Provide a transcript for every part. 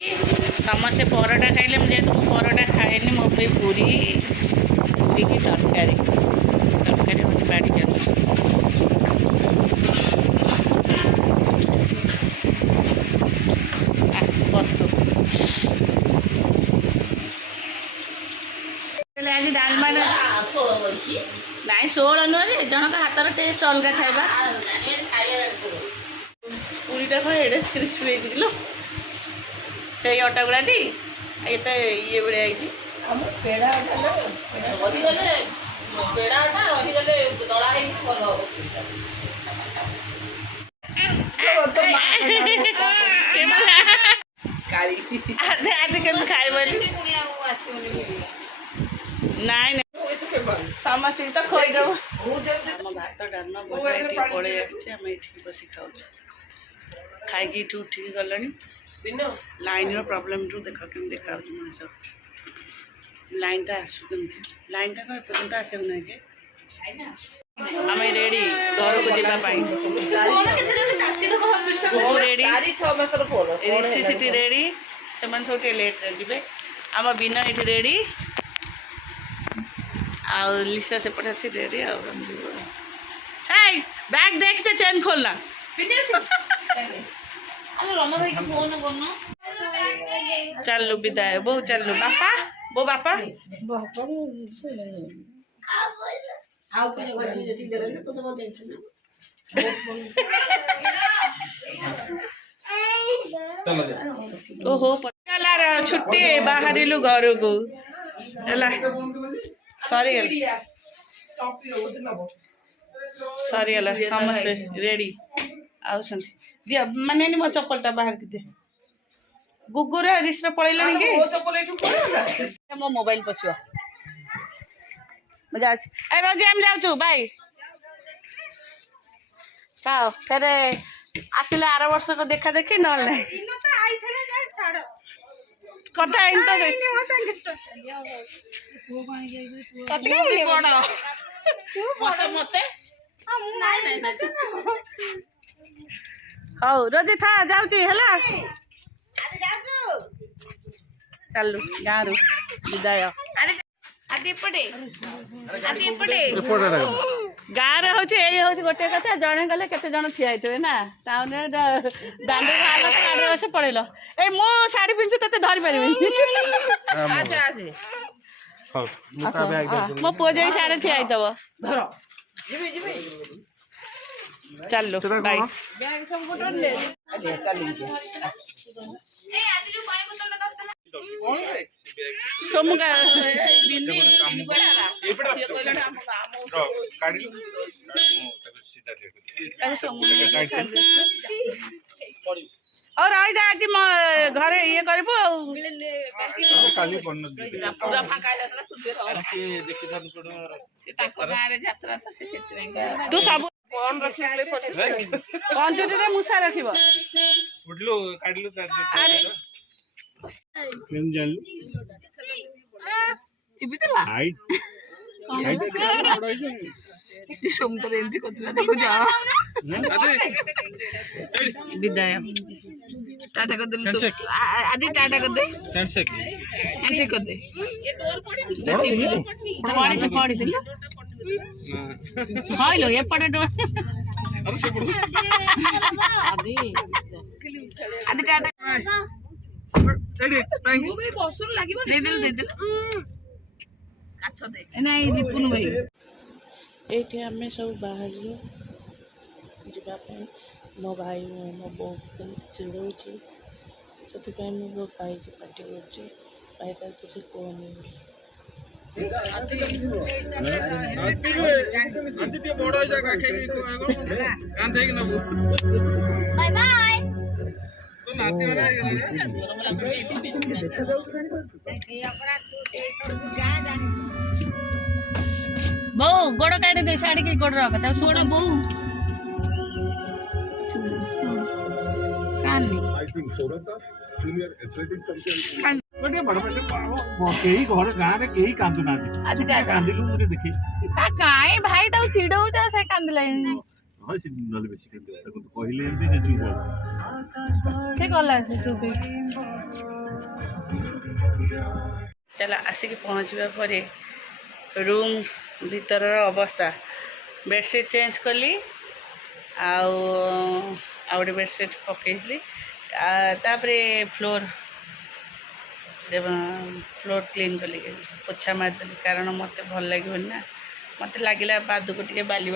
समस्ते परोटा खाइले मुझे तो परोटा खाएनी मो पे पूरी पूरी की तरकारी होती बाड़ी के बस्तु आज डालमा नाई 16 नुहे जनक हाथर टेस्ट अलग खाइबा पूरीटा कह एडे क्रिस्पी हो से अटा गुड़ाटी ये बड़े आई नाई समस्त तो खोईदे भात डालमा बजा पड़े बस खाऊ खाई उठिक गला लाइन प्रॉब्लम देख कमी देखा मनुष्य लाइन टा आसु लाइन टा पर्यटन आसू ना कि आम रेडी घर को रेडी ऋषि सीटी रेडी से सब लेट जी आम बिना ये रेडी आशा सेपटे अच्छी रेडी बैग देखते चेन खोलना चलू विदाय बो चलू बापा बो बापा ओहो छुट्टी बाहर घर को सरीगला समस्ते रेडी दिया माने मो चप्पलटा बाहर के दे गुगुर रिश्र पड़ेला कि मो मोबाइल पशु मजा ए रोजी हम जाऊँ बाय खाओ फिर आसिले आर वर्ष को देखा देखी ना कथा हौ रोजी था जाऊँ है चलू गाँव विदाय गाँव हूँ गोटे कथा जड़े गले केते जन ठिया ना टाउन दांड बस पड़ेल ए मो शाढ़ी पिंधु ते धरी पारि मो पुओ जाई साढ़े ठिया चलो बाय सोमुगा और आई जा आज घरे ये करबो पूरा फांका तू सब कौन रखले कौन चोटी मुसा रखिबो उडलो काडलो केन जानलु चिबितला हाइट समुद्र एंती कतला देखो जा विदाय टाटा कर दे आदि टाटा कर दे हैंडशेक कर दे ये डोर पड़ी दिल हाय लो ये पड़े डोर अरे से पड़ो आदि टाटा एडी भाई बसुन लागिबो दे दिल काछ दे नाही लिपुन भाई एठी हमें सब बाहर जावाई मो भाई मो बो चिड़ौची से मो भाई की पार्टी कर भाई तो किसी कहनी बाय बाय बो गोड़ काटी दे साड़ी के गोड़ रख तब सोड़ बो गोटे बड़ बड़ केही घर गाँ रे केही कांदु ना आज का कांदिलु मुझे देखि काई भाई तो चिड़ौ जा से कांदले हां से नले बेसी कांदु कहले एंती जे चुप से गला से चुप ଚାଲ ଆସିକି ପହଞ୍ଚିବା ପରେ ରୁମ୍ ଭିତରର ଅବସ୍ଥା, ବେଡ଼ସିଟ୍ ଚେଞ୍ଜ କଲି, ଆଉ ଗୋଟେ ବେଡ଼ସିଟ୍ ପକେଇଥିଲି, ତାପରେ ଫ୍ଲୋର୍ କ୍ଲିନ୍ କଲି, ପୋଛା ମାରିଦେଲି, କାରଣ ମୋତେ ଭଲ ଲାଗିବନି ନା, ମୋତେ ଲାଗିଲା ପାଦକୁ ଟିକେ ବାଲି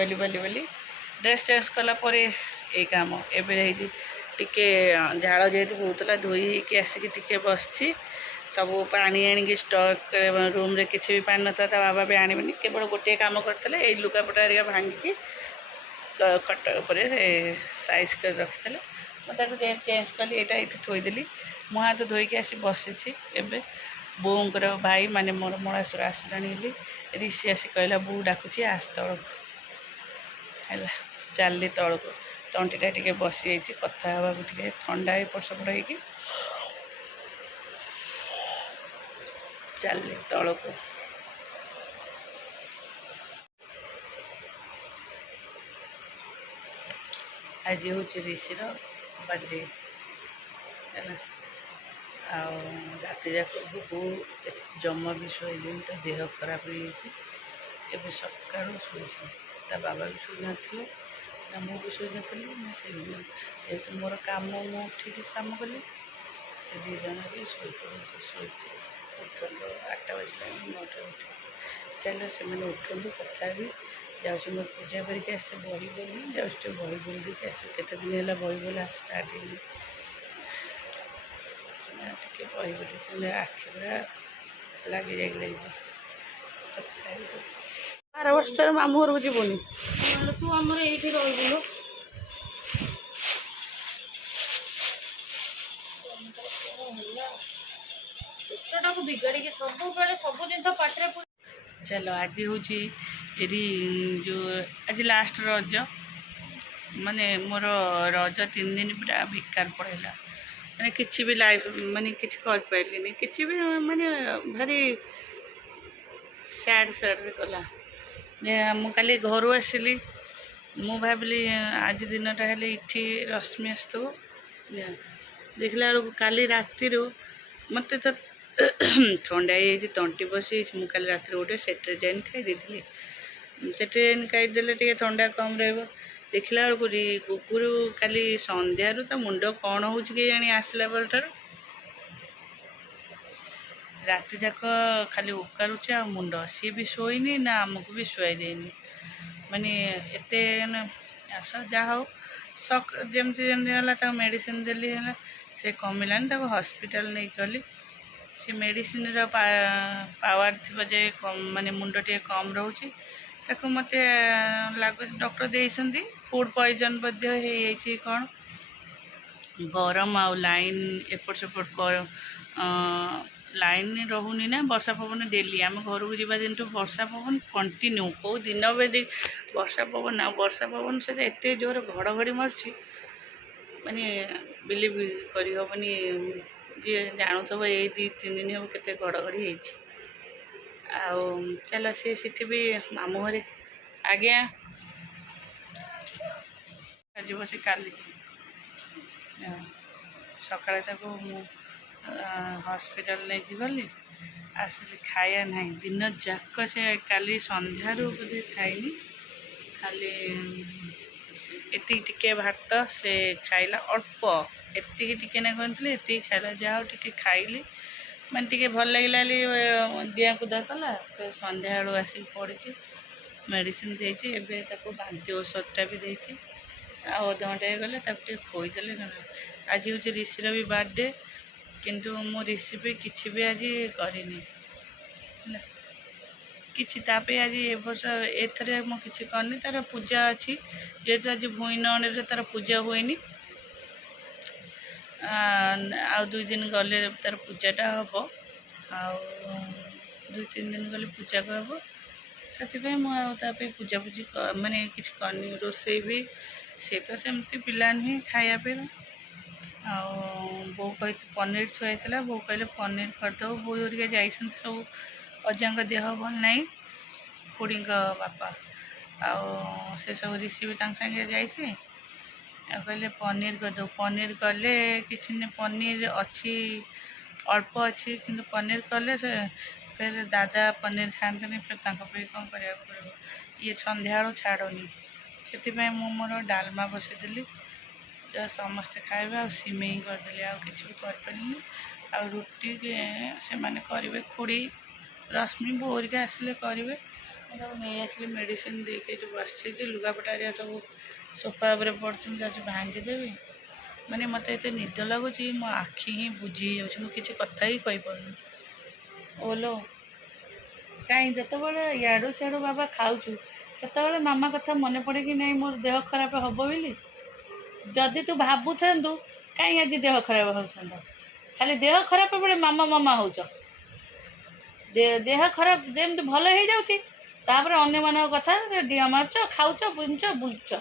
ଡ୍ରେସ୍ ଚେଞ୍ଜ କଲା ପରେ ଏଇ କାମ। ଏବେ ହେଇଛି ଟିକେ ଝାଳ ଯେହେତୁ ହେଉଥିଲା, ଧୋଇ ହେଇକି ଆସିକି ଟିକେ ବସିଛି। ସବୁ ପାଣି ଆଣିକି ଷ୍ଟକ୍, ରୁମ୍ରେ କିଛି ବି ପାଣି ନଥିଲା, ତା ବାବା ବି ଆଣିବନି, କେବଳ ଗୋଟିଏ କାମ କରିଥିଲେ, ଏଇ ଲୁଗାପଟା ହେରିକା ଭାଙ୍ଗିକି ଖଟ ଉପରେ ସାଇଜ୍ କରି ରଖିଥିଲେ। ମୁଁ ତାକୁ ଚେଞ୍ଜ କଲି, ଏଇଟା ଏଇଠି ଥୋଇଦେଲି। ମୁଁ ହାତ ଧୋଇକି ଆସି ବସିଛି। ଏବେ ବୋଉଙ୍କର ଭାଇ ମାନେ ମୋର ମଳାସୁର ଆସିଲାଣି ବୋଲି ରିସି ଆସି କହିଲା ବୋଉ ଡାକୁଛି ଆସ ତଳକୁ, ହେଲା। ଚାଲିଲି ତଳକୁ, ତଣ୍ଟିଟା ଟିକେ ବସିଯାଇଛି, କଥା ହେବାକୁ ଟିକେ ଥଣ୍ଡା ଏପଟ ସେପଟ ହେଇକି ଚାଲିଲି ତଳକୁ। ଆଜି ହେଉଛି ରିସିର ବାର୍ଥଡେ, ହେଲା। ଆଉ ରାତି ଯାକ ବୋଉ ଜମା ବି ଶୋଇଲେନି, ତା ଦେହ ଖରାପ ହେଇଯାଇଛି। ଏବେ ସକାଳୁ ଶୋଇଛି, ତା ବାବା ବି ଶୋଇନଥିଲେ, ନା ମୁଁ ବି ଶୋଇନଥିଲି, ନା ସେ ବି। ଯେହେତୁ ମୋର କାମ, ମୁଁ ଉଠିକି କାମ କଲି, ସେ ଦୁଇ ଜଣ ବି ଶୋଇପଡ଼ନ୍ତୁ, ଉଠନ୍ତୁ। 8ଟା ବାଜିଲାଣି, 9ଟାରେ ଉଠିବି। ଚାଲ ସେମାନେ ଉଠନ୍ତୁ, କଥା ବି। ଯାଉଛି ମୁଁ ପୂଜା କରିକି ଆସିଛି, ବହି ବୋଲି ଯାଉଛି ଟିକେ ବହି ବୋଲି ଦେଇକି ଆସିବି। କେତେ ଦିନ ହେଲା ବହି ବୋଲା ଷ୍ଟାର୍ଟ ହେଇନି, ଟିକେ ବହି ବୋଲି ଆଖି ପୁରା ଲାଗିଯାଇଛି। କଥା ହେଇକି 12 ବର୍ଷରେ ମାମୁଁ ଘରକୁ ଯିବୁନି, ତୁ ଆମର ଏଇଠି ରହିବୁନୁ। ପେଟଟାକୁ ବିଗାଡ଼ିକି ସବୁବେଳେ ସବୁ ଜିନିଷ ପାଟିରେ। ଚାଲ ଆଜି ହେଉଛି ଏଠି ଯେଉଁ ଆଜି ଲାଷ୍ଟ ରଜ, ମାନେ ମୋର ରଜ 3 ଦିନ ପୁରା ବେକାର ପଳେଇଲା। ମାନେ କିଛି ବି ମାନେ କିଛି କରିପାରିଲିନି, କିଛି ବି ମାନେ ଭାରି ସ୍ୟାଡ଼ରେ ଗଲା। ମୁଁ କାଲି ଘରୁ ଆସିଲି, ମୁଁ ଭାବିଲି ଆଜି ଦିନଟା ହେଲେ ଏଠି ରଶ୍ମି ଆସିଥିବ, ଦେଖିଲା ବେଳକୁ କାଲି ରାତିରୁ ମୋତେ ତ ଥଣ୍ଡା ହେଇଯାଇଛି, ତଣ୍ଟି ବସିଯାଇଛି। ମୁଁ କାଲି ରାତିରେ ଗୋଟେ ସେଟ୍ରିଜିନ୍ ଖାଇ ଦେଇଥିଲି। ସେଟ୍ରିଜିନ୍ ଖାଇଦେଲେ ଟିକେ ଥଣ୍ଡା କମ୍ ରହିବ। ଦେଖିଲା ବେଳକୁ କୁକୁର କାଲି ସନ୍ଧ୍ୟାରୁ ତା ମୁଣ୍ଡ କ'ଣ ହେଉଛି କେଜାଣି, ଆସିଲା ବେଳଠାରୁ ରାତି ଯାକ ଖାଲି ଉକାରୁଛି ଆଉ ମୁଣ୍ଡ। ସିଏ ବି ଶୋଇନି, ନା ଆମକୁ ବି ଶୁଆଇ ଦେଇନି। ମାନେ ଏତେ ଆସ ଯାହା ହଉ, ଯେମିତି ହେଲା ତାକୁ ମେଡ଼ିସିନ୍ ଦେଲି, ହେଲା। ସେ କମିଲାନି, ତାକୁ ହସ୍ପିଟାଲ ନେଇକି ଗଲି। ସେ ମେଡ଼ିସିନର ପାୱାର ଥିବ ଯେ ମାନେ ମୁଣ୍ଡ ଟିକେ କମ୍ ରହୁଛି, ତାକୁ ମୋତେ ଲାଗୁଛି ଡକ୍ଟର ଦେଇଛନ୍ତି ଫୁଡ଼୍ ପଏଜନ୍ ମଧ୍ୟ ହେଇଯାଇଛି କ'ଣ, ଗରମ ଆଉ ଲାଇନ୍ ଏପଟ ସେପଟ ଲାଇନ୍ ରହୁନି ନା, ବର୍ଷା ପବନ ଡେଲି। ଆମେ ଘରକୁ ଯିବା ଦିନଠୁ ବର୍ଷା ପବନ କଣ୍ଟିନ୍ୟୁ, କେଉଁ ଦିନ ବେଲି ବର୍ଷା ପବନ, ଆଉ ବର୍ଷା ପବନ ସହିତ ଏତେ ଜୋର ଘଡ଼ଘଡ଼ି ମାରୁଛି, ମାନେ ବିଲିଭ୍ କରିହେବନି। ଯିଏ ଜାଣୁଥିବ ଏଇ 2-3 ଦିନ ହେବ କେତେ ଘଡ଼ଘଡ଼ି ହେଇଛି। ଆଉ ଚାଲ ସେଠି ବି ମାମୁଁ ଘରେ, ଆଜ୍ଞା ଯିବ ସେ କାଲି। ସକାଳେ ତାକୁ ମୁଁ ହସ୍ପିଟାଲ ନେଇକି ଗଲି, ଆସିଲି, ଖାଇବା ନାହିଁ ଦିନ ଯାକ। ସେ କାଲି ସନ୍ଧ୍ୟାରୁ ବୋଧେ ଖାଇନି, ଖାଲି ଏତିକି ଟିକେ ଭାତ ସେ ଖାଇଲା, ଅଳ୍ପ ଏତିକି ଟିକେ ନା କହିଥିଲି, ଏତିକି ଖାଇଲା। ଯାହା ହଉ ଟିକେ ଖାଇଲି, ମାନେ ଟିକେ ଭଲ ଲାଗିଲା ବୋଲି ଦିଆକୁଦା କଲା। ସନ୍ଧ୍ୟାବେଳୁ ଆସିକି ପଡ଼ିଛି, ମେଡ଼ିସିନ୍ ଦେଇଛି। ଏବେ ତାକୁ ବାନ୍ତି ଔଷଧଟା ବି ଦେଇଛି, ଆଉ ଅଧଘଣ୍ଟା ହେଇଗଲେ ତାକୁ ଟିକେ ଖୋଇଦେଲେ। ଆଜି ହେଉଛି ରିସିର ବି ବାର୍ଥଡେ, କିନ୍ତୁ ମୁଁ ରିସି ବି କିଛି ବି ଆଜି କରିନି, ହେଲା। କିଛି ତା ପାଇଁ ଆଜି ଏଥରେ ମୁଁ କିଛି କରିନି। ତାର ପୂଜା ଅଛି, ଯେହେତୁ ଆଜି ଭୂଇଁ ନଅଣୀରେ ତାର ପୂଜା ହୁଏନି। ଆଉ 2 ଦିନ ଗଲେ ତାର ପୂଜାଟା ହେବ, ଆଉ 2-3 ଦିନ ଗଲେ ପୂଜାକୁ ହେବ। ସେଥିପାଇଁ ମୁଁ ଆଉ ତା ପାଇଁ ପୂଜାପୂଜି ମାନେ କିଛି କରିନି। ରୋଷେଇ ବି ସେ ତ ସେମିତି ପିଲା ନୁହେଁ ଖାଇବା ପାଇଁ। ଆଉ ବୋଉ କହିଛି ପନିର ଛୁଆ ହେଇଥିଲା, ବୋଉ କହିଲେ ପନିର କରିଦେବୁ। ବୋଉ ହେରିକା ଯାଇଛନ୍ତି ସବୁ, ଅଜାଙ୍କ ଦେହ ଭଲ ନାହିଁ, ଖୁଡ଼ିଙ୍କ ବାପା, ଆଉ ସେସବୁ ରିସିଭ୍ ତାଙ୍କ ସାଙ୍ଗେ ଯାଇଛି। ଆଉ କହିଲେ ପନିର କରିଦେବୁ। ପନିର କଲେ କିଛି ନାହିଁ, ପନିର ଅଛି ଅଳ୍ପ ଅଛି କିନ୍ତୁ ପନିର କଲେ ସେ ଫେର ଦାଦା ପନିର ଖାଆନ୍ତିନି, ଫେର ତାଙ୍କ ପାଇଁ କ'ଣ କରିବାକୁ ପଡ଼ିବ। ଇଏ ସନ୍ଧ୍ୟାବେଳୁ ଛାଡ଼ୁନି, ସେଥିପାଇଁ ମୁଁ ମୋର ଡାଲମା ବସେଇଦେଲି, ସମସ୍ତେ ଖାଇବେ। ଆଉ ସିମେଇ କରିଦେଲି, ଆଉ କିଛି ବି କରିପାରିନି। ଆଉ ରୁଟି ସେମାନେ କରିବେ, ଖୁଡ଼ି ରଶ୍ମି ବୋରିକା ଆସିଲେ କରିବେ। ମୁଁ ତାକୁ ନେଇ ଆସିଲି ମେଡ଼ିସିନ ଦେଇକି ଏଠି ବସିଛି। ଲୁଗାପଟା ହେରିକା ସବୁ ସୋଫା ଉପରେ ପଡ଼ୁଛି, ମୁଁ ଯାଉଛି ଭାଙ୍ଗିଦେବି। ମାନେ ମୋତେ ଏତେ ନିଦ ଲାଗୁଛି, ମୋ ଆଖି ହିଁ ବୁଜି ହେଇଯାଉଛି, ମୁଁ କିଛି କଥା ହିଁ କହିପାରୁନି। ଓଲୋ କାହିଁ ଯେତେବେଳେ ଇଆଡ଼ୁ ସିଆଡ଼ୁ ବାବା ଖାଉଛୁ, ସେତେବେଳେ ମାମା କଥା ମନେ ପଡ଼େ କି ନାହିଁ ମୋର ଦେହ ଖରାପ ହେବ ବୋଲି? ଯଦି ତୁ ଭାବୁଥାନ୍ତୁ କାହିଁ ଆଜି ଦେହ ଖରାପ ହେଉଥାନ୍ତା? ଖାଲି ଦେହ ଖରାପ ବେଳେ ମାମା ମାମା ହେଉଛ। ଦେହ ଖରାପ ଯେମିତି ଭଲ ହେଇଯାଉଛି, ତାପରେ ଅନ୍ୟମାନଙ୍କ କଥା ଡିଆ ମାରୁଛ, ଖାଉଛ, ବୁଲୁଛ।